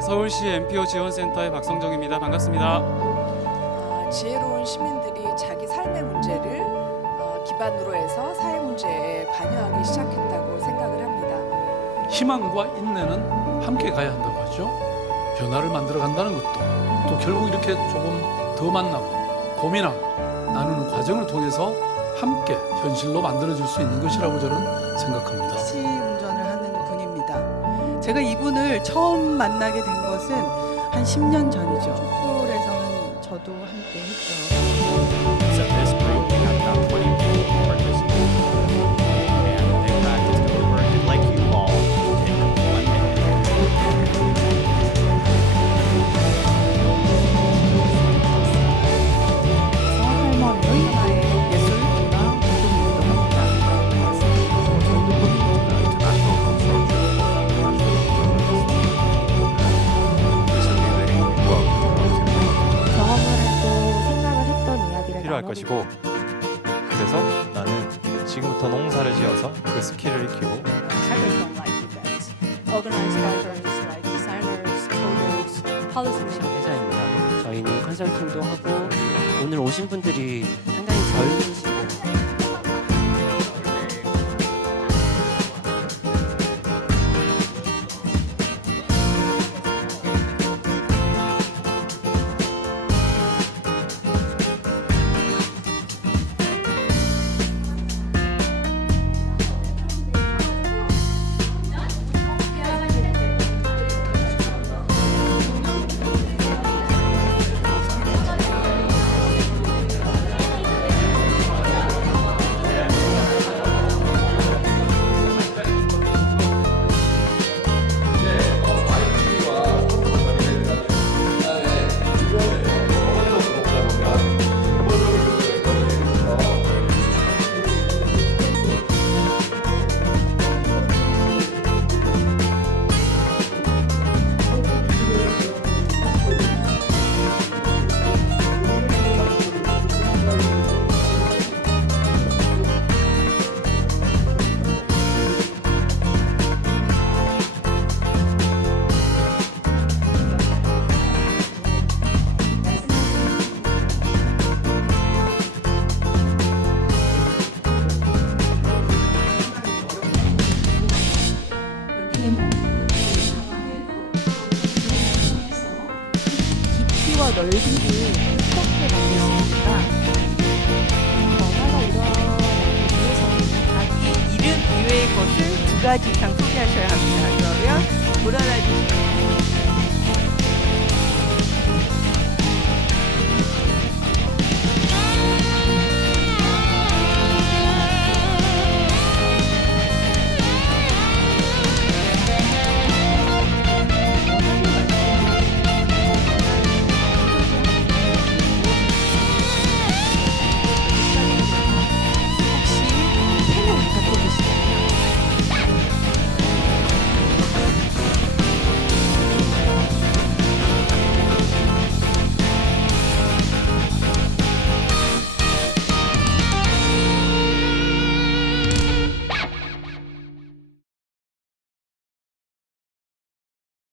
서울시 MPO 지원센터의 박성정입니다. 반갑습니다. 아, 지혜로운 시민들이 자기 삶의 문제를 어, 기반으로 해서 사회 문제에 관여하기 시작했다고 생각을 합니다. 희망과 인내는 함께 가야 한다고 하죠. 변화를 만들어 간다는 것도 또 결국 이렇게 조금 더 만나고 고민하고 나누는 과정을 통해서 함께 현실로 만들어질 수 있는 것이라고 저는 생각합니다. 택시 제가 이분을 처음 만나게 된 것은 한 10년 전이죠. 촛불에서는 저도 함께 했죠. 나눠보고 것이고 그래서 나는 지금부터 농사를 지어서 그 스킬을 익히고. 저희는 컨설팅도 하고 오늘 오신 분들이 상당히 젊으 깊이와 넓이를 어떻게 자기 이름 이외의 것을 두 가지 이상 소개하셔야 합니다.